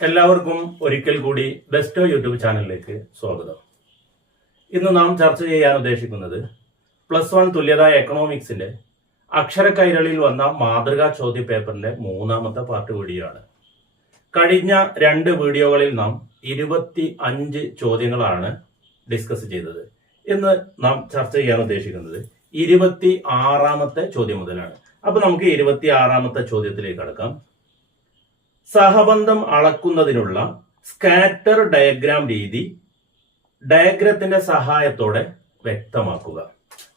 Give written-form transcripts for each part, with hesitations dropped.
എല്ലാവർക്കും ഒരിക്കൽ കൂടി ബെസ്റ്റോ യൂട്യൂബ് ചാനലിലേക്ക് സ്വാഗതം. ഇന്ന് നാം ചർച്ച ചെയ്യാൻ ഉദ്ദേശിക്കുന്നത് +1 തുല്യതാ എക്കണോമിക്സിന്റെ അക്ഷരക്കൈരളിയിൽ വന്ന മാതൃകാ ചോദ്യ പേപ്പറിന്റെ 3ാമത്തെ പാർട്ട് വീഡിയോ ആണ്. കഴിഞ്ഞ 2 വീഡിയോകളിൽ നാം 25 ചോദ്യങ്ങളാണ് ഡിസ്കസ് ചെയ്തത്. ഇന്ന് നാം ചർച്ച ചെയ്യാൻ ഉദ്ദേശിക്കുന്നത് 26ാമത്തെ ചോദ്യം മുതലാണ്. അപ്പൊ നമുക്ക് 26ാമത്തെ ചോദ്യത്തിലേക്ക് കടക്കാം. സഹബന്ധം അളക്കുന്നതിനുള്ള സ്കാറ്റർ ഡയഗ്രാം രീതി ഡയഗ്രത്തിന്റെ സഹായത്തോടെ വ്യക്തമാക്കുക.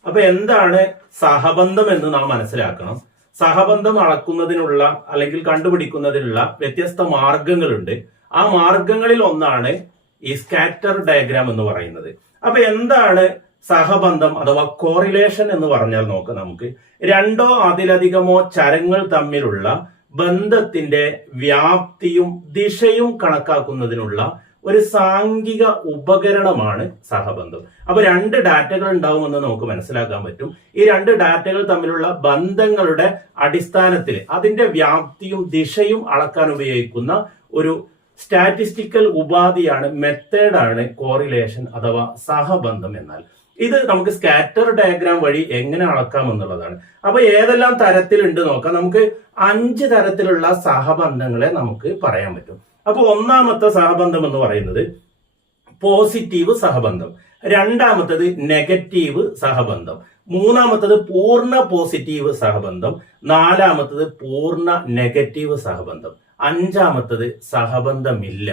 അപ്പൊ എന്താണ് സഹബന്ധം എന്ന് നാം മനസ്സിലാക്കണം. സഹബന്ധം അളക്കുന്നതിനുള്ള അല്ലെങ്കിൽ കണ്ടുപിടിക്കുന്നതിനുള്ള വ്യത്യസ്ത മാർഗങ്ങളുണ്ട്. ആ മാർഗങ്ങളിൽ ഒന്നാണ് ഈ സ്കാറ്റർ ഡയഗ്രാം എന്ന് പറയുന്നത്. അപ്പൊ എന്താണ് സഹബന്ധം അഥവാ കോറിലേഷൻ എന്ന് പറഞ്ഞാൽ നോക്കാം. നമുക്ക് 2ഓ അതിലധികമോ ചരങ്ങൾ തമ്മിലുള്ള ബന്ധത്തിന്റെ വ്യാപ്തിയും ദിശയും കണക്കാക്കുന്നതിനുള്ള ഒരു സാംഖിക ഉപകരണമാണ് സഹബന്ധം. അപ്പൊ 2 ഡാറ്റകൾ ഉണ്ടാവുമെന്ന് നമുക്ക് മനസ്സിലാക്കാൻ പറ്റും. ഈ 2 ഡാറ്റകൾ തമ്മിലുള്ള ബന്ധങ്ങളുടെ അടിസ്ഥാനത്തിൽ അതിന്റെ വ്യാപ്തിയും ദിശയും അളക്കാൻ ഉപയോഗിക്കുന്ന ഒരു സ്റ്റാറ്റിസ്റ്റിക്കൽ ഉപാധിയാണ്, മെത്തേഡാണ് കോറിലേഷൻ അഥവാ സഹബന്ധം. എന്നാൽ ഇത് നമുക്ക് സ്കാറ്റർ ഡയഗ്രാം വഴി എങ്ങനെ അളക്കാം എന്നുള്ളതാണ്. അപ്പൊ ഏതെല്ലാം തരത്തിലുണ്ട് നോക്കാം. നമുക്ക് 5 തരത്തിലുള്ള സഹബന്ധങ്ങളെ നമുക്ക് പറയാൻ പറ്റും. അപ്പൊ 1ാമത്തെ സഹബന്ധം എന്ന് പറയുന്നത് പോസിറ്റീവ് സഹബന്ധം, 2ാമത്തത് നെഗറ്റീവ് സഹബന്ധം, 3ാമത്തത് പൂർണ്ണ പോസിറ്റീവ് സഹബന്ധം, 4ാമത്തത് പൂർണ്ണ നെഗറ്റീവ് സഹബന്ധം, 5ാമത്തത് സഹബന്ധമില്ല.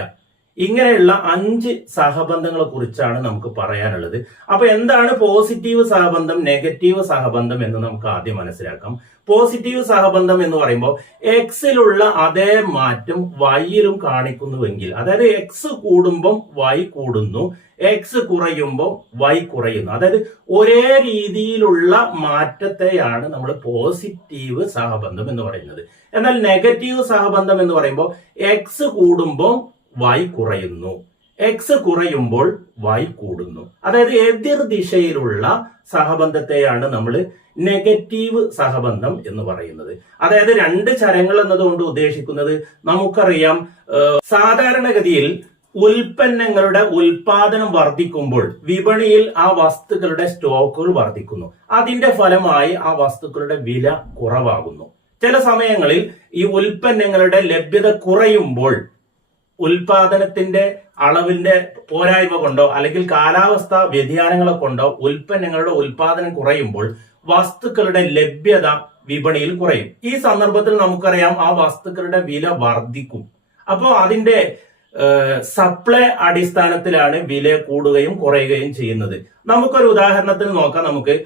ഇങ്ങനെയുള്ള 5 സഹബന്ധങ്ങളെ കുറിച്ചാണ് നമുക്ക് പറയാനുള്ളത്. അപ്പൊ എന്താണ് പോസിറ്റീവ് സഹബന്ധം, നെഗറ്റീവ് സഹബന്ധം എന്ന് നമുക്ക് ആദ്യം മനസ്സിലാക്കാം. പോസിറ്റീവ് സഹബന്ധം എന്ന് പറയുമ്പോൾ എക്സിലുള്ള അതേ മാറ്റം വൈയിലും കാണിക്കുന്നുവെങ്കിൽ, അതായത് എക്സ് കൂടുമ്പോൾ വൈ കൂടുന്നു, എക്സ് കുറയുമ്പോൾ വൈ കുറയുന്നു, അതായത് ഒരേ രീതിയിലുള്ള മാറ്റത്തെയാണ് നമ്മൾ പോസിറ്റീവ് സഹബന്ധം എന്ന് പറയുന്നത്. എന്നാൽ നെഗറ്റീവ് സഹബന്ധം എന്ന് പറയുമ്പോൾ എക്സ് കൂടുമ്പോൾ വൈ കുറയുന്നു, എക്സ് കുറയുമ്പോൾ വൈ കൂടുന്നു, അതായത് എതിർ ദിശയിലുള്ള സഹബന്ധത്തെയാണ് നമ്മൾ നെഗറ്റീവ് സഹബന്ധം എന്ന് പറയുന്നത്. അതായത് 2 ചരങ്ങൾ എന്നതുകൊണ്ട് ഉദ്ദേശിക്കുന്നത് നമുക്കറിയാം, സാധാരണഗതിയിൽ ഉൽപ്പന്നങ്ങളുടെ ഉൽപാദനം വർദ്ധിക്കുമ്പോൾ വിപണിയിൽ ആ വസ്തുക്കളുടെ സ്റ്റോക്കുകൾ വർദ്ധിക്കുന്നു. അതിന്റെ ഫലമായി ആ വസ്തുക്കളുടെ വില കുറവാകുന്നു. ചില സമയങ്ങളിൽ ഈ ഉൽപ്പന്നങ്ങളുടെ ലഭ്യത കുറയുമ്പോൾ ഉൽപാദനത്തിന്റെ അളവിന്റെ പോരായ്മ കൊണ്ടോ അല്ലെങ്കിൽ കാലാവസ്ഥ വ്യതിയാനങ്ങളെ കൊണ്ടോ ഉൽപ്പന്നങ്ങളുടെ ഉൽപാദനം കുറയുമ്പോൾ വസ്തുക്കളുടെ ലഭ്യത വിപണിയിൽ കുറയും. ഈ സന്ദർഭത്തിൽ നമുക്കറിയാം ആ വസ്തുക്കളുടെ വില വർദ്ധിക്കും. അപ്പോൾ അതിന്റെ സപ്ലൈ അടിസ്ഥാനത്തിലാണ് വില കൂടുകയും കുറയുകയും ചെയ്യുന്നത്. നമുക്കൊരു ഉദാഹരണത്തിൽ നോക്കാം. നമുക്ക്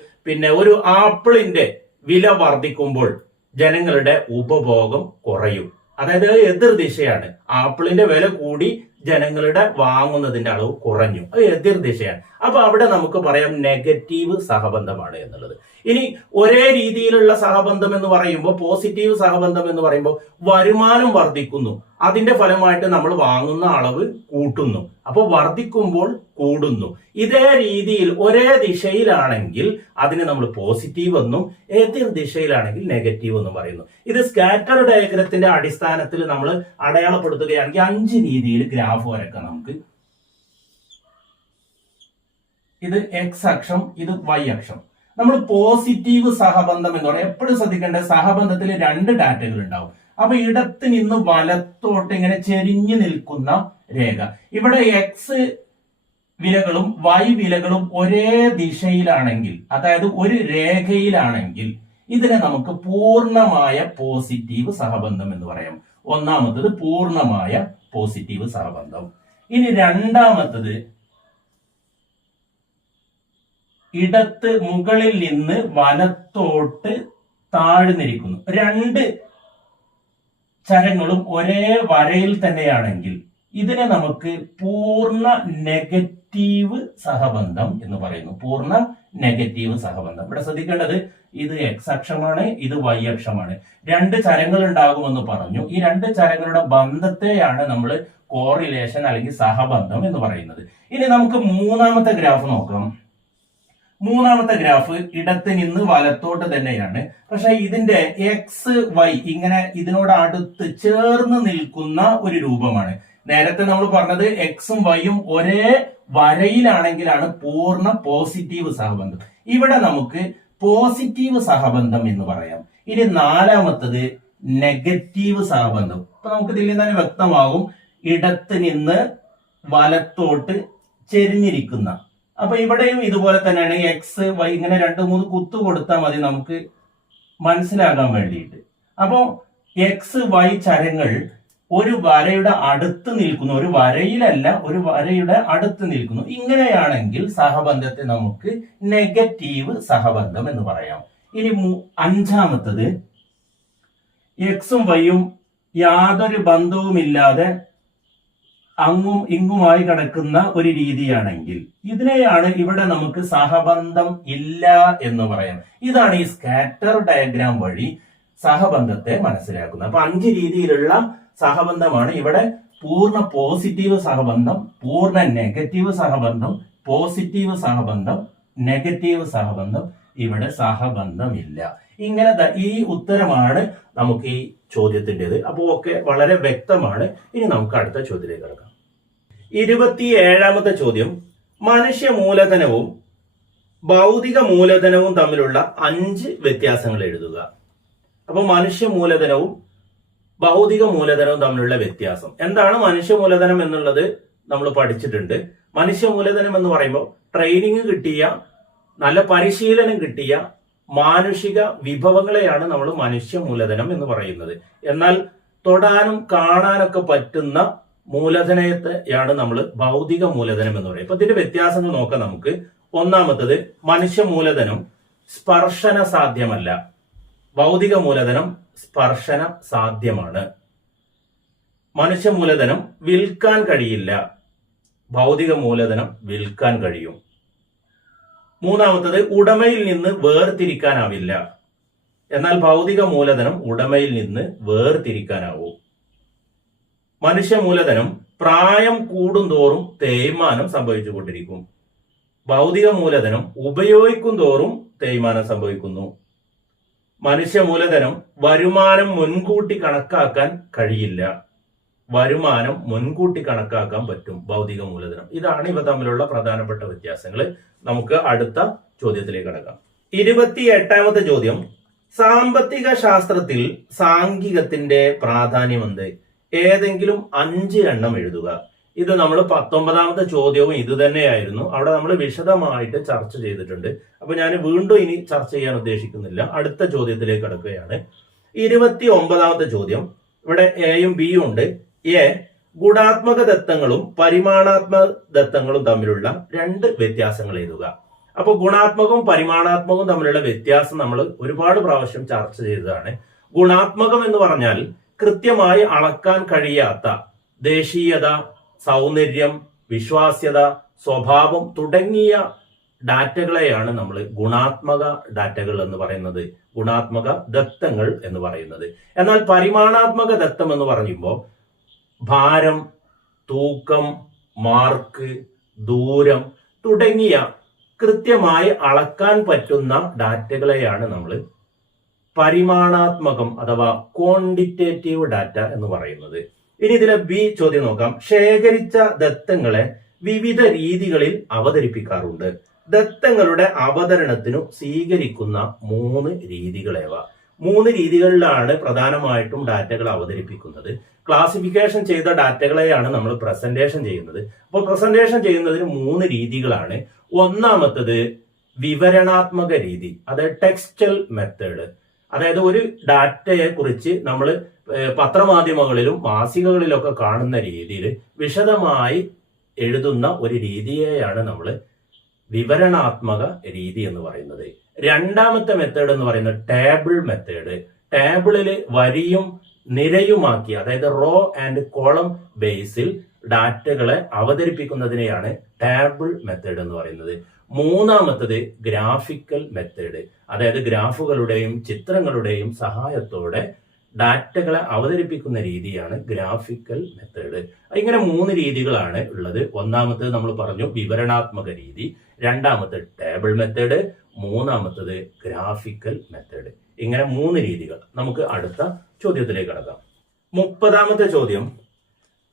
ഒരു ആപ്പിളിന്റെ വില വർദ്ധിക്കുമ്പോൾ ജനങ്ങളുടെ ഉപഭോഗം കുറയും. അതായത് എതിർ ദിശയാണ്. ആപ്പിളിന്റെ വില കൂടി ജനങ്ങളുടെ വാങ്ങുന്നതിന്റെ അളവ് കുറഞ്ഞു, അത് എതിർ ദിശയാണ്. അപ്പൊ അവിടെ നമുക്ക് പറയാം നെഗറ്റീവ് സഹബന്ധമാണ് എന്നുള്ളത്. ഇനി ഒരേ രീതിയിലുള്ള സഹബന്ധം എന്ന് പറയുമ്പോൾ, പോസിറ്റീവ് സഹബന്ധം എന്ന് പറയുമ്പോൾ വരുമാനം വർദ്ധിക്കുന്നു, അതിന്റെ ഫലമായിട്ട് നമ്മൾ വാങ്ങുന്ന അളവ് കൂട്ടുന്നു, അപ്പൊ വർദ്ധിക്കുമ്പോൾ കൂടുന്നു. ഇതേ രീതിയിൽ ഒരേ ദിശയിലാണെങ്കിൽ അതിനെ നമ്മൾ പോസിറ്റീവ് എന്നും എതിർ ദിശയിലാണെങ്കിൽ നെഗറ്റീവ് എന്നും പറയുന്നു. ഇത് സ്കാറ്റർ ഡയഗ്രത്തിന്റെ അടിസ്ഥാനത്തിൽ നമ്മൾ അടയാളപ്പെടുത്തുകയാണെങ്കിൽ 5 രീതിയിൽ ഗ്രാഫ് വരക്കാം. നമുക്ക് ഇത് എക്സ് അക്ഷം, ഇത് വൈ അക്ഷം. നമ്മൾ പോസിറ്റീവ് സഹബന്ധം എന്ന് പറയാം. എപ്പോഴും ശ്രദ്ധിക്കേണ്ടത്, സഹബന്ധത്തിൽ 2 ഡാറ്റകൾ ഉണ്ടാവും. അപ്പൊ ഇടത്ത് നിന്ന് വലത്തോട്ട് ഇങ്ങനെ ചെരിഞ്ഞു നിൽക്കുന്ന രേഖ, ഇവിടെ എക്സ് വിലകളും വൈ വിലകളും ഒരേ ദിശയിലാണെങ്കിൽ, അതായത് ഒരു രേഖയിലാണെങ്കിൽ ഇതിനെ നമുക്ക് പൂർണ്ണമായ പോസിറ്റീവ് സഹബന്ധം എന്ന് പറയാം. 1ാമത്തത് പൂർണ്ണമായ പോസിറ്റീവ് സഹബന്ധം. ഇനി 2ാമത്തത് ഇടത്ത് മുകളിൽ നിന്ന് വലത്തോട്ട് താഴ്ന്നിരിക്കുന്നു. 2 ചരങ്ങളും ഒരേ വരയിൽ തന്നെയാണെങ്കിൽ ഇതിനെ നമുക്ക് പൂർണ്ണ നെഗറ്റീവ് സഹബന്ധം എന്ന് പറയുന്നു. പൂർണ്ണ നെഗറ്റീവ് സഹബന്ധം. ഇവിടെ ശ്രദ്ധിക്കേണ്ടത്, ഇത് എക്സ് അക്ഷമാണ്, ഇത് വൈ അക്ഷമാണ്. 2 ചരങ്ങൾ ഉണ്ടാകുമെന്ന് പറഞ്ഞു. ഈ 2 ചരങ്ങളുടെ ബന്ധത്തെയാണ് നമ്മൾ കോറിലേഷൻ അല്ലെങ്കിൽ സഹബന്ധം എന്ന് പറയുന്നത്. ഇനി നമുക്ക് 3ാമത്തെ ഗ്രാഫ് നോക്കാം. 3ാമത്തെ ഗ്രാഫ് ഇടത്ത് നിന്ന് വലത്തോട്ട് തന്നെയാണ്. പക്ഷെ ഇതിന്റെ എക്സ് വൈ ഇങ്ങനെ ഇതിനോട് അടുത്ത് ചേർന്ന് നിൽക്കുന്ന ഒരു രൂപമാണ്. നേരത്തെ നമ്മൾ പറഞ്ഞത് എക്സും വൈയും ഒരേ വരയിലാണെങ്കിലാണ് പൂർണ്ണ പോസിറ്റീവ് സഹബന്ധം. ഇവിടെ നമുക്ക് പോസിറ്റീവ് സഹബന്ധം എന്ന് പറയാം. ഇനി നാലാമത്തത് നെഗറ്റീവ് സഹബന്ധം. അപ്പൊ നമുക്ക് ഇതിൽ തന്നെ വ്യക്തമാകും, ഇടത്ത് നിന്ന് വലത്തോട്ട് ചെരിഞ്ഞിരിക്കുന്ന. അപ്പൊ ഇവിടെയും ഇതുപോലെ തന്നെയാണ്. എക്സ് വൈ ഇങ്ങനെ 2-3 കുത്തു കൊടുത്താൽ മതി നമുക്ക് മനസ്സിലാകാൻ വേണ്ടിയിട്ട്. അപ്പോ എക്സ് വൈ ചരങ്ങൾ ഒരു വരയുടെ അടുത്ത് നിൽക്കുന്നു, ഒരു വരയിലല്ല, ഒരു വരയുടെ അടുത്ത് നിൽക്കുന്നു. ഇങ്ങനെയാണെങ്കിൽ സഹബന്ധത്തെ നമുക്ക് നെഗറ്റീവ് സഹബന്ധം എന്ന് പറയാം. ഇനി അഞ്ചാമത്തത് എക്സും വൈയും യാതൊരു ബന്ധവുമില്ലാതെ അങ്ങും ഇങ്ങുമായി കിടക്കുന്ന ഒരു രീതിയാണെങ്കിൽ ഇതിനെയാണ് ഇവിടെ നമുക്ക് സഹബന്ധം ഇല്ല എന്ന് പറയാം. ഇതാണ് ഈ സ്കാറ്റർ ഡയഗ്രാം വഴി സഹബന്ധത്തെ മനസ്സിലാക്കുന്നത്. അപ്പൊ 5 രീതിയിലുള്ള സഹബന്ധമാണ് ഇവിടെ. പൂർണ്ണ പോസിറ്റീവ് സഹബന്ധം, പൂർണ്ണ നെഗറ്റീവ് സഹബന്ധം, പോസിറ്റീവ് സഹബന്ധം, നെഗറ്റീവ് സഹബന്ധം. ഇവിടെ സഹബന്ധമില്ല. ഇങ്ങനെ ഈ ഉത്തരമാണ് നമുക്ക് ഈ ചോദ്യത്തിൻ്റെത്. അപ്പോൾ ഒക്കെ വളരെ വ്യക്തമാണ്. ഇനി നമുക്ക് അടുത്ത ചോദ്യത്തിലേക്ക് കിടക്കാം. 27ാമത്തെ ചോദ്യം, മനുഷ്യ മൂലധനവും ഭൗതിക മൂലധനവും തമ്മിലുള്ള 5 വ്യത്യാസങ്ങൾ എഴുതുക. അപ്പൊ മനുഷ്യ മൂലധനവും ഭൗതിക മൂലധനവും തമ്മിലുള്ള വ്യത്യാസം എന്താണ്? മനുഷ്യ മൂലധനം എന്നുള്ളത് നമ്മൾ പഠിച്ചിട്ടുണ്ട്. മനുഷ്യ മൂലധനം എന്ന് പറയുമ്പോൾ ട്രെയിനിങ് കിട്ടിയ, നല്ല പരിശീലനം കിട്ടിയ മാനുഷിക വിഭവങ്ങളെയാണ് നമ്മൾ മനുഷ്യ മൂലധനം എന്ന് പറയുന്നത്. എന്നാൽ തൊടാനും കാണാനൊക്കെ പറ്റുന്ന മൂലധനത്തെയാണ് നമ്മൾ ഭൗതിക മൂലധനം എന്ന് പറയുന്നത്. അപ്പൊ ഇതിന്റെ വ്യത്യാസങ്ങൾ നോക്കാം നമുക്ക്. ഒന്നാമത്തത്, മനുഷ്യ മൂലധനം സ്പർശന സാധ്യമല്ല. ഭൗതിക മൂലധനം സ്പർശന സാധ്യമാണ്. മനുഷ്യ മൂലധനം വിൽക്കാൻ കഴിയില്ല. ഭൗതിക മൂലധനം വിൽക്കാൻ കഴിയും. മൂന്നാമത്തത്, ഉടമയിൽ നിന്ന് വേർതിരിക്കാനാവില്ല. എന്നാൽ ഭൗതിക മൂലധനം ഉടമയിൽ നിന്ന് വേർതിരിക്കാനാവും. മനുഷ്യ മൂലധനം പ്രായം കൂടുന്തോറും തേയ്മാനം സംഭവിച്ചുകൊണ്ടിരിക്കും. ഭൗതിക മൂലധനം ഉപയോഗിക്കും തോറും തേയ്മാനം സംഭവിക്കുന്നു. മനുഷ്യ മൂലധനം വരുമാനം മുൻകൂട്ടി കണക്കാക്കാൻ കഴിയില്ല. വരുമാനം മുൻകൂട്ടി കണക്കാക്കാൻ പറ്റും ഭൗതിക മൂലധനം. ഇതാണ് ഇവ തമ്മിലുള്ള പ്രധാനപ്പെട്ട വ്യത്യാസങ്ങൾ. നമുക്ക് അടുത്ത ചോദ്യത്തിലേക്ക് കടക്കാം. 28ാമത്തെ ചോദ്യം, സാമ്പത്തിക ശാസ്ത്രത്തിൽ സാംഖികത്തിന്റെ പ്രാധാന്യം എന്ത്? ഏതെങ്കിലും 5 എണ്ണം എഴുതുക. ഇത് നമ്മൾ 19ാമത്തെ ചോദ്യവും ഇത് തന്നെയായിരുന്നു. അവിടെ നമ്മൾ വിശദമായിട്ട് ചർച്ച ചെയ്തിട്ടുണ്ട്. അപ്പൊ ഞാൻ വീണ്ടും ഇനി ചർച്ച ചെയ്യാൻ ഉദ്ദേശിക്കുന്നില്ല. അടുത്ത ചോദ്യത്തിലേക്ക് കടക്കുകയാണ്. 29ാമത്തെ ചോദ്യം, ഇവിടെ എയും ബിയും ഉണ്ട്. എ, ഗുണാത്മക ദത്തങ്ങളും പരിമാണാത്മക ദത്തങ്ങളും തമ്മിലുള്ള 2 വ്യത്യാസങ്ങൾ എഴുതുക. അപ്പൊ ഗുണാത്മകവും പരിമാണാത്മകവും തമ്മിലുള്ള വ്യത്യാസം നമ്മൾ ഒരുപാട് പ്രാവശ്യം ചർച്ച ചെയ്തതാണ്. ഗുണാത്മകം എന്ന് പറഞ്ഞാൽ കൃത്യമായി അളക്കാൻ കഴിയാത്ത ദേശീയത, സൗന്ദര്യം, വിശ്വാസ്യത, സ്വഭാവം തുടങ്ങിയ ഡാറ്റകളെയാണ് നമ്മൾ ഗുണാത്മക ഡാറ്റകൾ എന്ന് പറയുന്നത്, ഗുണാത്മക ദത്തങ്ങൾ എന്ന് പറയുന്നത്. എന്നാൽ പരിമാണാത്മക ദത്തം എന്ന് പറയുമ്പോൾ ഭാരം, തൂക്കം, മാർക്ക്, ദൂരം തുടങ്ങിയ കൃത്യമായി അളക്കാൻ പറ്റുന്ന ഡാറ്റകളെയാണ് നമ്മൾ പരിമാണാത്മകം അഥവാ ക്വാണ്ടിറ്റേറ്റീവ് ഡാറ്റ എന്ന് പറയുന്നത്. ഇനി ഇതിലെ ബി ചോദ്യം നോക്കാം. ശേഖരിച്ച ദത്തങ്ങളെ വിവിധ രീതികളിൽ അവതരിപ്പിക്കാറുണ്ട്. ദത്തങ്ങളുടെ അവതരണത്തിനു സ്വീകരിക്കുന്ന 3 രീതികളേവ? 3 രീതികളിലാണ് പ്രധാനമായിട്ടും ഡാറ്റകൾ അവതരിപ്പിക്കുന്നത്. ക്ലാസിഫിക്കേഷൻ ചെയ്ത ഡാറ്റകളെയാണ് നമ്മൾ പ്രസന്റേഷൻ ചെയ്യുന്നത്. അപ്പോൾ പ്രസന്റേഷൻ ചെയ്യുന്നതിന് 3 രീതികളാണ്. ഒന്നാമത്തത് വിവരണാത്മക രീതി, അതായത് ടെക്സ്റ്റൽ മെത്തേഡ്. അതായത് ഒരു ഡാറ്റയെ കുറിച്ച് നമ്മൾ പത്രമാധ്യമങ്ങളിലും മാസികകളിലൊക്കെ കാണുന്ന രീതിയിൽ വിശദമായി എഴുതുന്ന ഒരു രീതിയെയാണ് നമ്മൾ വിവരണാത്മക രീതി എന്ന് പറയുന്നത്. രണ്ടാമത്തെ മെത്തേഡ് എന്ന് പറയുന്നത് ടേബിൾ മെത്തേഡ്. ടേബിളിൽ വരിയും നിരയുമാക്കി, അതായത് റോ ആൻഡ് കോളം ബേസിൽ ഡാറ്റകളെ അവതരിപ്പിക്കുന്നതിനെയാണ് ടേബിൾ മെത്തേഡ് എന്ന് പറയുന്നത്. മൂന്നാമത്തത് ഗ്രാഫിക്കൽ മെത്തേഡ്, അതായത് ഗ്രാഫുകളുടെയും ചിത്രങ്ങളുടെയും സഹായത്തോടെ ഡാറ്റകളെ അവതരിപ്പിക്കുന്ന രീതിയാണ് ഗ്രാഫിക്കൽ മെത്തേഡ്. ഇങ്ങനെ 3 രീതികളാണ് ഉള്ളത്. ഒന്നാമത്തേത് നമ്മൾ പറഞ്ഞു വിവരണാത്മക രീതി, രണ്ടാമത്തേത് ടേബിൾ മെത്തേഡ്, മൂന്നാമത്തേത് ഗ്രാഫിക്കൽ മെത്തേഡ്. ഇങ്ങനെ 3 രീതികൾ. നമുക്ക് അടുത്ത ചോദ്യത്തിലേക്ക് കടക്കാം. 30ാമത്തെ ചോദ്യം,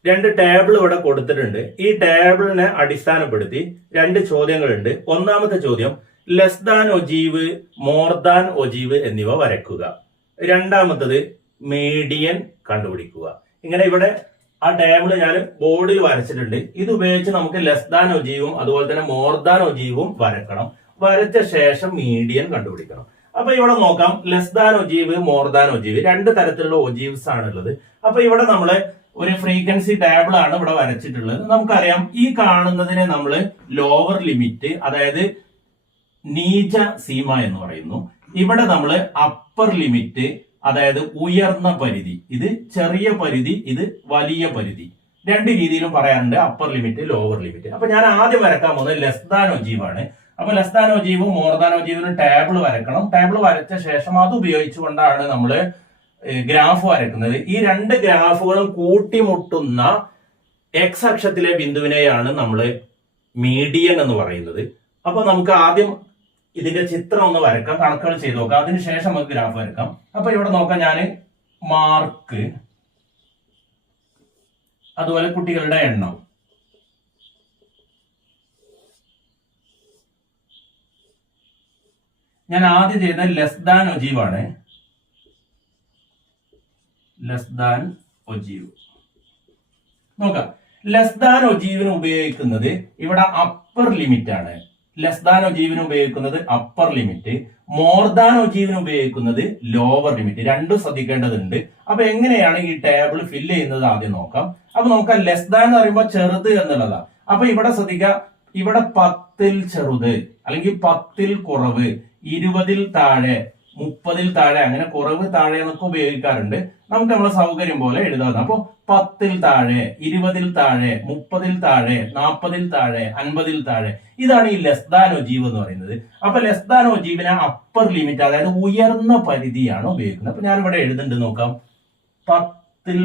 രണ്ട് ടേബിൾ ഇവിടെ കൊടുത്തിട്ടുണ്ട്. ഈ ടേബിളിനെ അടിസ്ഥാനപ്പെടുത്തി രണ്ട് ചോദ്യങ്ങളുണ്ട്. ഒന്നാമത്തെ ചോദ്യം less than ogive, more than ogive എന്നിവ വരയ്ക്കുക. രണ്ടാമത്തത് മീഡിയൻ കണ്ടുപിടിക്കുക. ഇങ്ങനെ ഇവിടെ ആ ടേബിൾ ഞാൻ ബോർഡിൽ വരച്ചിട്ടുണ്ട്. ഇത് ഉപയോഗിച്ച് നമുക്ക് ലെസ് ദാൻ ഒജീവും അതുപോലെ തന്നെ മോർ ദാൻ ഒജീവും വരക്കണം. വരച്ച ശേഷം മീഡിയൻ കണ്ടുപിടിക്കണം. അപ്പൊ ഇവിടെ നോക്കാം, less than ogive, more than ogive, രണ്ട് തരത്തിലുള്ള ഒജീവ്സ് ആണുള്ളത്. അപ്പൊ ഇവിടെ നമ്മള് ഒരു ഫ്രീക്വൻസി ടേബിൾ ആണ് ഇവിടെ വരച്ചിട്ടുള്ളത്. നമുക്കറിയാം ഈ കാണുന്നതിനെ നമ്മൾ ലോവർ ലിമിറ്റ്, അതായത് നീച സീമ എന്ന് പറയുന്നു. ഇവിടെ നമ്മൾ അപ്പർ ലിമിറ്റ്, അതായത് ഉയർന്ന പരിധി. ഇത് ചെറിയ പരിധി, ഇത് വലിയ പരിധി. രണ്ട് രീതിയിലും പറയാറുണ്ട്, അപ്പർ ലിമിറ്റ്, ലോവർ ലിമിറ്റ്. അപ്പൊ ഞാൻ ആദ്യം വരക്കാൻ പോകുന്നത് ലെസ് ദാൻ ഒജീവ് ആണ്. അപ്പൊ ലെസ് ദാൻ ഒജീവും മോർ ദാൻ ഒജീവിനും ടേബിൾ വരക്കണം. ടേബിൾ വരച്ച ശേഷം അത് ഉപയോഗിച്ചുകൊണ്ടാണ് നമ്മൾ ഗ്രാഫ് വരക്കുന്നത്. ഈ രണ്ട് ഗ്രാഫുകളും കൂട്ടിമുട്ടുന്ന എക്സ് അക്ഷത്തിലെ ബിന്ദുവിനെയാണ് നമ്മൾ മീഡിയൻ എന്ന് പറയുന്നത്. അപ്പൊ നമുക്ക് ആദ്യം ഇതിന്റെ ചിത്രം ഒന്ന് വരക്കാം, കണക്കുകൾ ചെയ്ത് നോക്കാം, അതിനുശേഷം നമുക്ക് ഗ്രാഫ് വരക്കാം. അപ്പൊ ഇവിടെ നോക്കാം, ഞാൻ മാർക്ക്, അതുപോലെ കുട്ടികളുടെ എണ്ണം, ഞാൻ ആദ്യം ചെയ്ത ലെസ് ദാൻ ഒജീവ് ആണ്. ലെസ് ദാൻ ഒജീവ് നോക്കാം. ലെസ് ദാൻ ഒജീവിന് ഉപയോഗിക്കുന്നത് ഇവിടെ അപ്പർ ലിമിറ്റ് ആണ്. ലെസ് ദാൻ ഒജീവിന് ഉപയോഗിക്കുന്നത് അപ്പർ ലിമിറ്റ്, മോർ ദാൻ ഒജീവിന് ഉപയോഗിക്കുന്നത് ലോവർ ലിമിറ്റ്. രണ്ടും ശ്രദ്ധിക്കേണ്ടതുണ്ട്. അപ്പൊ എങ്ങനെയാണ് ഈ ടേബിൾ ഫില്ല് ചെയ്യുന്നത് ആദ്യം നോക്കാം. അപ്പൊ നോക്കാം, ലെസ് ദാൻ എന്ന് പറയുമ്പോൾ ചെറുത് എന്നുള്ളതാണ്. അപ്പൊ ഇവിടെ ശ്രദ്ധിക്കുക, ഇവിടെ 10ൽ ചെറുത്, അല്ലെങ്കിൽ 10ൽ കുറവ്, 20ൽ താഴെ, 30ൽ താഴെ, അങ്ങനെ കുറവ് താഴെ എന്നൊക്കെ ഉപയോഗിക്കാറുണ്ട്. നമുക്ക് നമ്മളെ സൗകര്യം പോലെ എഴുതാം. അപ്പൊ 10ൽ താഴെ, 20ൽ താഴെ, 30ൽ താഴെ, 40ൽ താഴെ, 50ൽ താഴെ, ഇതാണ് ഈ ലെസ് ദാൻ ഒജീവ് എന്ന് പറയുന്നത്. അപ്പൊ ലെസ് ദാൻ ഒജീവിനെ അപ്പർ ലിമിറ്റ്, അതായത് ഉയർന്ന പരിധിയാണ് ഉപയോഗിക്കുന്നത്. അപ്പൊ ഞാൻ ഇവിടെ എഴുതുന്നുണ്ട്, നോക്കാം, 10ൽ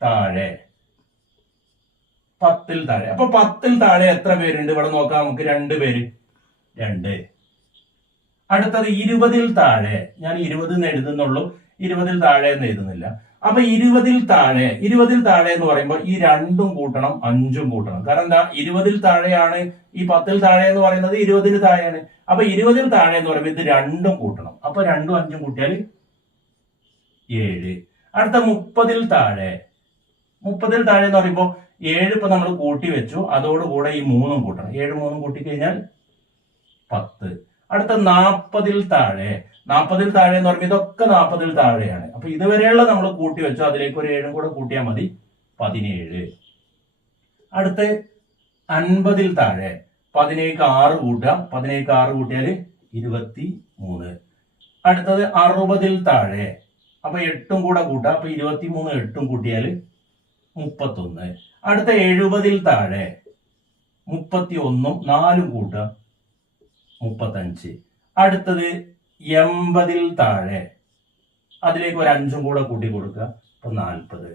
താഴെ, 10ൽ താഴെ. അപ്പൊ 10ൽ താഴെ എത്ര പേരുണ്ട് ഇവിടെ നോക്കാം, നമുക്ക് 2 പേര്, 2. അടുത്തത് 20ൽ താഴെ, ഞാൻ 20 എന്ന് എഴുതുന്നുള്ളൂ, 20ൽ താഴെ എന്ന് എഴുതുന്നില്ല. അപ്പൊ 20ൽ താഴെ, 20ൽ താഴെ എന്ന് പറയുമ്പോൾ ഈ 2ഉം കൂട്ടണം, 5ഉം കൂട്ടണം. കാരണം എന്താ, 20ൽ താഴെയാണ്, ഈ 10ൽ താഴെ എന്ന് പറയുന്നത് 20ൽ താഴെയാണ്. അപ്പൊ 20ൽ താഴെ എന്ന് പറയുമ്പോൾ ഇത് 2ഉം കൂട്ടണം. അപ്പൊ 2ഉം 5ഉം കൂട്ടിയാൽ 7. അടുത്ത 30ൽ താഴെ, 30ൽ താഴെ എന്ന് പറയുമ്പോൾ 7 ഇപ്പൊ നമ്മൾ കൂട്ടി വെച്ചു, അതോടുകൂടെ ഈ 3ഉം കൂട്ടണം. 7 3ഉം കൂട്ടിക്കഴിഞ്ഞാൽ 10. അടുത്ത 40ൽ താഴെ, 40ൽ താഴെ എന്ന് പറയുമ്പോൾ ഇതൊക്കെ 40ൽ താഴെയാണ്. അപ്പൊ ഇതുവരെയുള്ള നമ്മൾ കൂട്ടി വെച്ചു, അതിലേക്ക് ഒരു 7ഉം കൂടെ കൂട്ടിയാൽ മതി, 17. അടുത്ത് 50ൽ താഴെ, 17ക്ക് 6 കൂട്ടുക, 17ക്ക് 6 കൂട്ടിയാൽ 23. അടുത്തത് 60ൽ താഴെ, അപ്പൊ 8ഉം കൂടെ കൂട്ടുക, അപ്പൊ 23 8ഉം കൂട്ടിയാൽ 31. അടുത്ത 70ൽ താഴെ, 31ഉം 4ഉം കൂട്ടുക, 35. അടുത്തത് 80ൽ താഴെ, അതിലേക്ക് ഒരു 5ഉം കൂടെ കൂട്ടി കൊടുക്കുക, അപ്പൊ 40.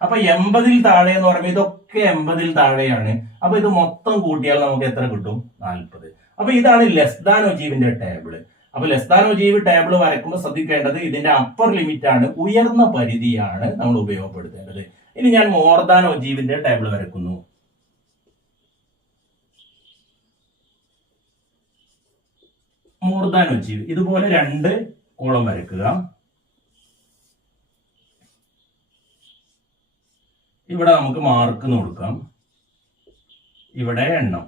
അപ്പൊ 80ൽ താഴെ എന്ന് പറയുമ്പോൾ ഇതൊക്കെ 80ൽ താഴെയാണ്. അപ്പൊ ഇത് മൊത്തം കൂട്ടിയാൽ നമുക്ക് എത്ര കിട്ടും, 40. അപ്പൊ ഇതാണ് ലെസ് ദാൻ ഒജീവിന്റെ ടേബിള്. അപ്പൊ ലെസ് ദാൻ ഒജീവ് ടേബിൾ വരയ്ക്കുമ്പോൾ ശ്രദ്ധിക്കേണ്ടത് ഇതിന്റെ അപ്പർ ലിമിറ്റ് ആണ്, ഉയർന്ന പരിധിയാണ് നമ്മൾ ഉപയോഗപ്പെടുത്തേണ്ടത്. ഇനി ഞാൻ മോർ ദാൻ ഒജീവിന്റെ ടേബിൾ വരയ്ക്കുന്നു. മോർ ദാൻ ഒജീവ് ഇതുപോലെ 2 കോളം വരയ്ക്കുക. ഇവിടെ നമുക്ക് മാർക്ക് കൊടുക്കാം, ഇവിടെ എണ്ണം.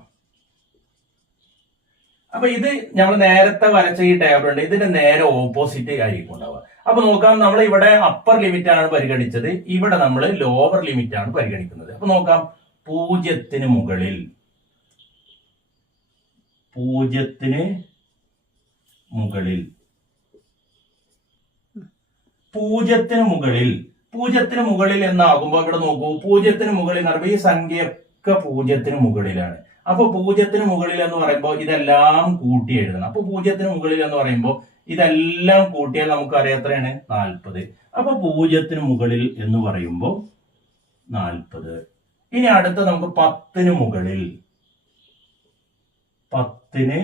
അപ്പൊ ഇത് നമ്മൾ നേരത്തെ വരച്ച ഈ ടേബിൾ ഉണ്ട്, ഇതിന്റെ നേരെ ഓപ്പോസിറ്റ് ആയിരിക്കും ഉണ്ടാവുക. അപ്പൊ നോക്കാം, നമ്മൾ ഇവിടെ അപ്പർ ലിമിറ്റ് ആണ് പരിഗണിച്ചത്, ഇവിടെ നമ്മൾ ലോവർ ലിമിറ്റ് ആണ് പരിഗണിക്കുന്നത്. അപ്പൊ നോക്കാം, 0ന് മുകളിൽ, 0ന് മുകളിൽ, 0ന് മുകളിൽ, 0ന് മുകളിൽ എന്നാകുമ്പോൾ ഇവിടെ നോക്കൂ, 0ന് മുകളിൽ എന്ന് പറയുമ്പോൾ ഈ സംഖ്യയൊക്കെ 0ന് മുകളിലാണ്. അപ്പൊ 0ന് മുകളിൽ എന്ന് പറയുമ്പോൾ ഇതെല്ലാം കൂട്ടി എഴുതണം. അപ്പൊ 0ന് മുകളിൽ എന്ന് പറയുമ്പോൾ ഇതെല്ലാം കൂട്ടിയാൽ നമുക്ക് അറിയാം എത്രയാണ്, 40. അപ്പൊ 0ന് മുകളിൽ എന്ന് പറയുമ്പോൾ 40. ഇനി അടുത്ത നമുക്ക് 10ന് മുകളിൽ, 10ന്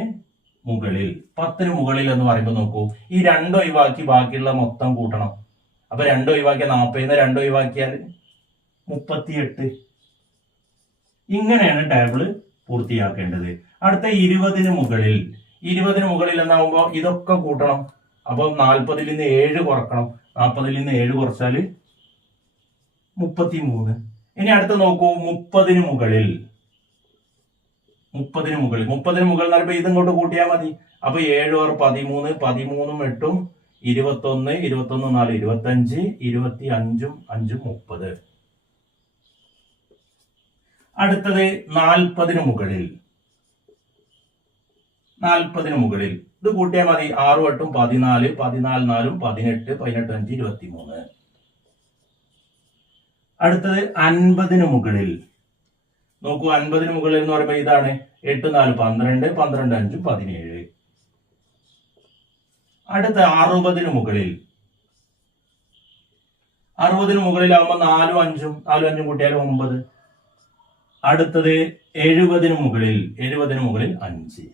മുകളിൽ, 10ന് മുകളിൽ എന്ന് പറയുമ്പോൾ നോക്കൂ, ഈ 2 ഒഴിവാക്കി ബാക്കിയുള്ള മൊത്തം കൂട്ടണം. അപ്പൊ 2 ഒഴിവാക്കിയാൽ 40, 2 ഒഴിവാക്കിയാൽ 38. ഇങ്ങനെയാണ് ടേബിള് പൂർത്തിയാക്കേണ്ടത്. അടുത്ത 20 മുകളിൽ എന്നാവുമ്പോ ഇതൊക്കെ കൂട്ടണം. അപ്പൊ 40 നിന്ന് 7 കുറക്കണം. 40 നിന്ന് 7 കുറച്ചാല് 33. ഇനി അടുത്ത നോക്കൂ, 30 മുകളിൽ എന്ന് പറയുമ്പോ ഇതിങ്ങോട്ട് കൂട്ടിയാൽ മതി. അപ്പൊ 7 ഓർ 13, 13ഉം 8ഉം 21, 21 4 25, 25ഉം 5ഉം 30. അടുത്തത് 40 മുകളിൽ ഇത് കൂട്ടിയാൽ മതി. 6 8ഉം 14, 14 4ഉം 18, 18 5 23. അടുത്തത് 50 മുകളിൽ നോക്കൂ. 50 മുകളിൽ എന്ന് പറയുമ്പോൾ ഇതാണ് 8 4 12, 12 5 17. അടുത്ത 60 മുകളിൽ ആവുമ്പോ 4ഉം 5ഉം കൂട്ടിയാൽ 9. അടുത്തത് 70 മുകളിൽ 5.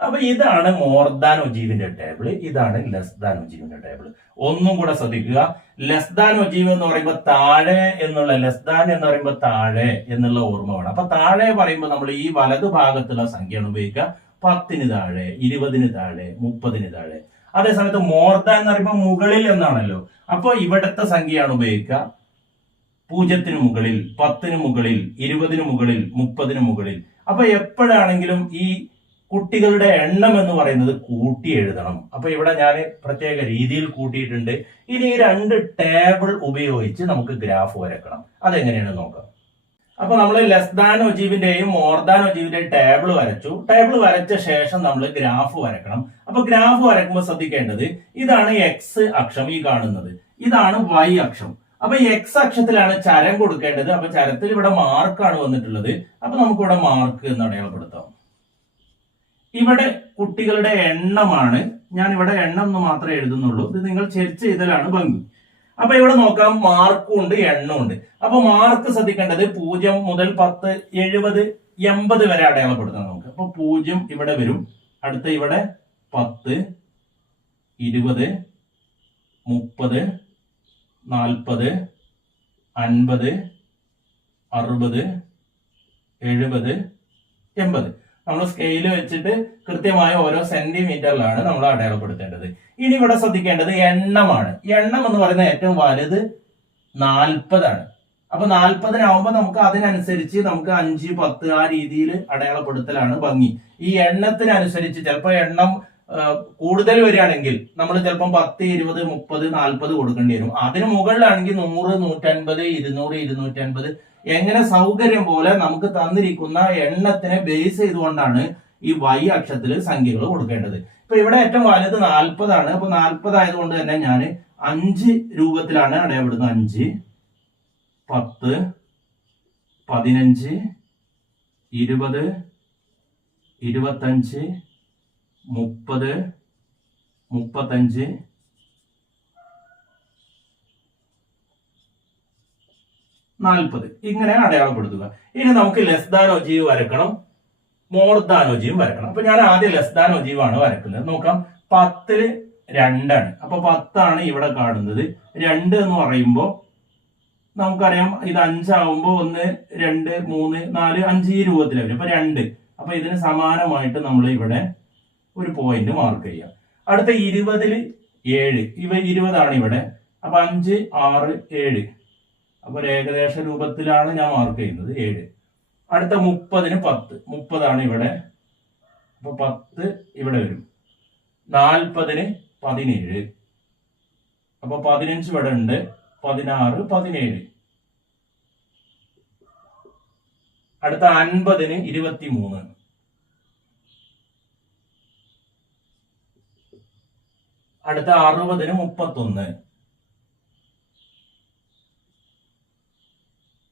അപ്പൊ ഇതാണ് മോർ ദാൻ ഒജീവിന്റെ ടേബിൾ, ഇതാണ് ലെസ് ദാൻ ഒജീവിന്റെ ടേബിൾ. ഒന്നും കൂടെ ശ്രദ്ധിക്കുക. ലെസ് ദാൻ ഒജീവ് എന്ന് പറയുമ്പോൾ താഴെ എന്നുള്ള, ലെസ് ദാൻ എന്ന് പറയുമ്പോൾ താഴെ എന്നുള്ള ഓർമ്മ വേണം. അപ്പൊ താഴെ പറയുമ്പോൾ നമ്മൾ ഈ വലതു ഭാഗത്തുള്ള സംഖ്യയാണ് ഉപയോഗിക്കുക. 10 താഴെ, 20 താഴെ, 30 താഴെ. അതേസമയത്ത് മോർ ദാൻ എന്ന് പറയുമ്പോൾ മുകളിൽ എന്നാണല്ലോ. അപ്പൊ ഇവിടത്തെ സംഖ്യയാണ് ഉപയോഗിക്കുക 0 മുകളിൽ, 10 മുകളിൽ, 20 മുകളിൽ, 30 മുകളിൽ. അപ്പൊ എപ്പോഴാണെങ്കിലും ഈ കുട്ടികളുടെ എണ്ണം എന്ന് പറയുന്നത് കൂട്ടി എഴുതണം. അപ്പൊ ഇവിടെ ഞാൻ പ്രത്യേക രീതിയിൽ കൂട്ടിയിട്ടുണ്ട്. ഇനി ഈ 2 ടേബിൾ ഉപയോഗിച്ച് നമുക്ക് ഗ്രാഫ് വരക്കണം. അതെങ്ങനെയാണ് നോക്കാം. അപ്പൊ നമ്മൾ ലെസ് ദാൻ ഒജീവിന്റെയും മോർ ദാൻ ഒജീവിന്റെയും ടേബിൾ വരച്ചു. ടേബിൾ വരച്ച ശേഷം നമ്മൾ ഗ്രാഫ് വരക്കണം. അപ്പൊ ഗ്രാഫ് വരക്കുമ്പോൾ ശ്രദ്ധിക്കേണ്ടത്, ഇതാണ് എക്സ് അക്ഷം ഈ കാണുന്നത്, ഇതാണ് വൈ അക്ഷം. അപ്പൊ എക്സ് അക്ഷത്തിലാണ് ചരം കൊടുക്കേണ്ടത്. അപ്പൊ ചരത്തിൽ ഇവിടെ മാർക്കാണ് വന്നിട്ടുള്ളത്. അപ്പൊ നമുക്കിവിടെ മാർക്ക് എന്ന് അടയാളപ്പെടുത്താം. ഇവിടെ കുട്ടികളുടെ എണ്ണമാണ്. ഞാൻ ഇവിടെ എണ്ണം എന്ന് മാത്രമേ എഴുതുന്നുള്ളൂ. ഇത് നിങ്ങൾ ചെക്ക് ചെയ്തലാണ് ഭംഗി. അപ്പൊ ഇവിടെ നോക്കാം, മാർക്കും ഉണ്ട് എണ്ണവും ഉണ്ട്. അപ്പൊ മാർക്ക് ശ്രദ്ധിക്കേണ്ടത് 0 മുതൽ 10, 70, 80 വരെ അടയാളപ്പെടുത്താം നമുക്ക്. അപ്പൊ 0 ഇവിടെ വരും. അടുത്ത ഇവിടെ 10, 20, 30, 40, 50, 60, 70, 80. നമ്മൾ സ്കെയിൽ വെച്ചിട്ട് കൃത്യമായ ഓരോ സെന്റിമീറ്ററിലാണ് നമ്മൾ അടയാളപ്പെടുത്തേണ്ടത്. ഇനി ഇവിടെ ശ്രദ്ധിക്കേണ്ടത് എണ്ണമാണ്. എണ്ണം എന്ന് പറയുന്നത് ഏറ്റവും വലുത് 40 ആണ്. അപ്പൊ 40 നമുക്ക് അതിനനുസരിച്ച് നമുക്ക് 5, 10 ആ രീതിയിൽ അടയാളപ്പെടുത്തലാണ് ഭംഗി. ഈ എണ്ണത്തിനനുസരിച്ച് ചിലപ്പോൾ എണ്ണം കൂടുതൽ വരികയാണെങ്കിൽ നമ്മൾ ചിലപ്പം 10, 20, 30, 40 കൊടുക്കേണ്ടി വരും. അതിന് മുകളിലാണെങ്കിൽ 100, 150, 200, 250 എങ്ങനെ സൗകര്യം പോലെ നമുക്ക് തന്നിരിക്കുന്ന എണ്ണത്തിനെ ബേസ് ചെയ്തുകൊണ്ടാണ് ഈ വൈ അക്ഷത്തിൽ സംഖ്യകൾ കൊടുക്കേണ്ടത്. ഇപ്പൊ ഇവിടെ ഏറ്റവും വലുത് 40 ആണ്. അപ്പൊ 40 ആയതുകൊണ്ട് തന്നെ ഞാൻ 5 രൂപത്തിലാണ് അടയാളപ്പെടുന്നത്. 5, 10, 15, 20, 25, 30, 35, 40 ഇങ്ങനെ അടയാളപ്പെടുത്തുക. ഇനി നമുക്ക് ലെസ് ദാൻ ഒജീവ് വരക്കണം, മോർ ദാൻ ഒജീവ് വരക്കണം. അപ്പൊ ഞാൻ ആദ്യം ലെസ് ദാൻ ഒജീവ് ആണ് വരക്കുന്നത്. നോക്കാം, 10 2 ആണ്. അപ്പൊ 10 ആണ് ഇവിടെ കാണുന്നത്. 2 എന്ന് പറയുമ്പോൾ നമുക്കറിയാം ഇത് 5 ആവുമ്പോ 1, 2, 3, 4, 5 ഈ രൂപത്തിൽ വരും. അപ്പൊ 2. അപ്പൊ ഇതിന് സമാനമായിട്ട് നമ്മൾ ഇവിടെ ഒരു പോയിന്റ് മാർക്ക് ചെയ്യാം. അടുത്ത 20 7, 20 ആണ് ഇവിടെ. അപ്പൊ 5, 6, 7. അപ്പൊ ഒരു ഏകദേശ രൂപത്തിലാണ് ഞാൻ മാർക്ക് ചെയ്യുന്നത് 7. അടുത്ത 30 10, 30 ആണ് ഇവിടെ. അപ്പൊ 10 ഇവിടെ വരും. 40 17. അപ്പൊ 15 ഇവിടെ ഉണ്ട്. 16, 17. അടുത്ത 50 23. അടുത്ത 60 31.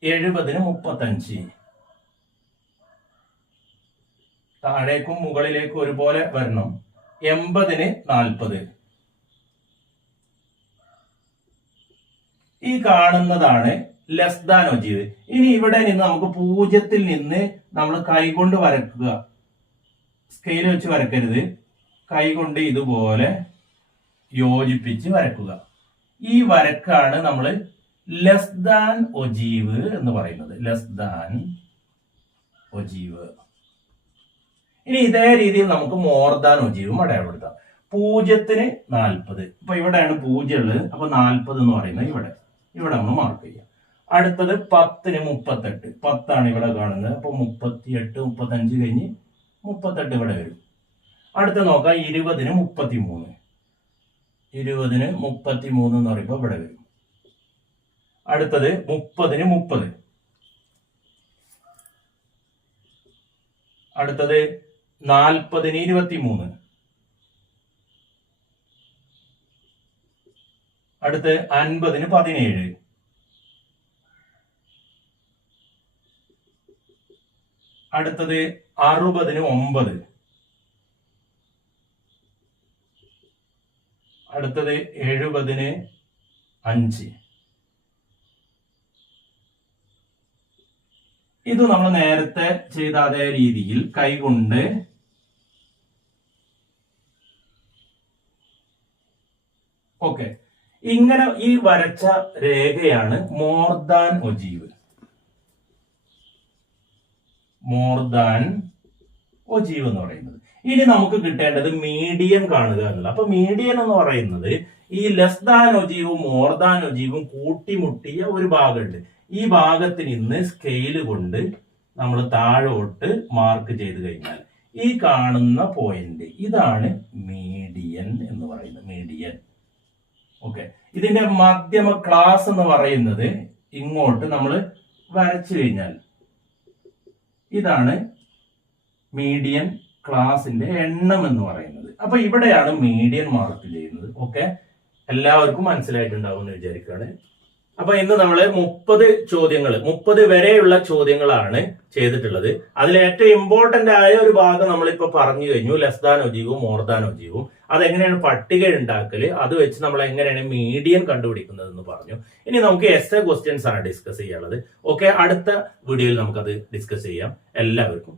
70 35. താഴേക്കും മുകളിലേക്കും ഒരുപോലെ വരണം. 80 40. ഈ കാണുന്നതാണ് ലെസ് ദാൻ ഒജീവ്. ഇനി ഇവിടെ നിന്ന് നമുക്ക് 0 നിന്ന് നമ്മൾ കൈകൊണ്ട് വരക്കുക. സ്കെയിൽ വെച്ച് വരക്കരുത്. കൈകൊണ്ട് ഇതുപോലെ യോജിപ്പിച്ച് വരക്കുക. ഈ വരക്കാണ് നമ്മൾ ലെസ് ദാൻ ഒജീവ് എന്ന് പറയുന്നത്. Less than ogive. ഇനി ഇതേ രീതിയിൽ നമുക്ക് മോർ ദാൻ ഒജീവും അടയാളപ്പെടുത്താം. 0-ന് 40. അപ്പൊ ഇവിടെയാണ് 0 ഉള്ളത്. അപ്പൊ 40 എന്ന് പറയുന്നത് ഇവിടെ നമ്മൾ മാർക്ക് ചെയ്യാം. അടുത്തത് 10-ന് 38. 10 ഇവിടെ കാണുന്നത്. അപ്പൊ 38, 35 കഴിഞ്ഞ് 38 ഇവിടെ വരും. അടുത്ത നോക്കാം 20-ന് 33. 20-ന് 33 എന്ന് പറയുമ്പോൾ ഇവിടെ വരും. അടുത്തത് 30-ന് 30. അടുത്തത് 40-ന് 23. അടുത്ത് 50-ന് 17. അടുത്തത് 60-ന് 9. അടുത്തത് 70-ന് 5. ഇത് നമ്മൾ നേരത്തെ ചെയ്ത അതേ രീതിയിൽ കൈകൊണ്ട് ഓക്കെ ഇങ്ങനെ ഈ വരച്ച രേഖയാണ് more than ogive. More than ogive എന്ന് പറയുന്നത്. ഇനി നമുക്ക് കിട്ടേണ്ടത് മീഡിയൻ കാണുക എന്നുള്ളത്. അപ്പൊ മീഡിയൻ എന്ന് പറയുന്നത് ഈ ലെസ് ദാൻ ഒജീവും മോർ ദാൻ ഒജീവും കൂട്ടിമുട്ടിയ ഒരു ഭാഗമുണ്ട്. ഈ ഭാഗത്തിന് ഇന്ന് സ്കെയിൽ കൊണ്ട് നമ്മൾ താഴോട്ട് മാർക്ക് ചെയ്ത് കഴിഞ്ഞാൽ ഈ കാണുന്ന പോയിന്റ് ഇതാണ് മീഡിയൻ എന്ന് പറയുന്നത്. മീഡിയൻ. ഓക്കെ. ഇതിന്റെ മധ്യമ ക്ലാസ് എന്ന് പറയുന്നത് ഇങ്ങോട്ട് നമ്മൾ വരച്ചു കഴിഞ്ഞാൽ ഇതാണ് മീഡിയൻ ക്ലാസിന്റെ എണ്ണം എന്ന് പറയുന്നത്. അപ്പൊ ഇവിടെയാണ് മീഡിയൻ മാർക്ക് ചെയ്യുന്നത്. ഓക്കെ, എല്ലാവർക്കും മനസ്സിലായിട്ടുണ്ടാവും എന്ന് വിചാരിക്കുകയാണ്. അപ്പൊ ഇന്ന് നമ്മള് 30 വരെയുള്ള ചോദ്യങ്ങളാണ് ചെയ്തിട്ടുള്ളത്. അതിൽ ഏറ്റവും ഇമ്പോർട്ടന്റ് ആയ ഒരു ഭാഗം നമ്മളിപ്പോ പറഞ്ഞു കഴിഞ്ഞു. ലെസ് ദാൻ ഒജീവും മോർ ദാൻ ഒജീവും. അതെങ്ങനെയാണ് പട്ടിക ഉണ്ടാക്കല്, അത് വെച്ച് നമ്മൾ എങ്ങനെയാണ് മീഡിയൻ കണ്ടുപിടിക്കുന്നത് എന്ന് പറഞ്ഞു. ഇനി നമുക്ക് എസ്സേ ക്വസ്റ്റ്യൻസ് ആണ് ഡിസ്കസ് ചെയ്യാനുള്ളത്. ഓക്കെ, അടുത്ത വീഡിയോയിൽ നമുക്കത് ഡിസ്കസ് ചെയ്യാം. എല്ലാവർക്കും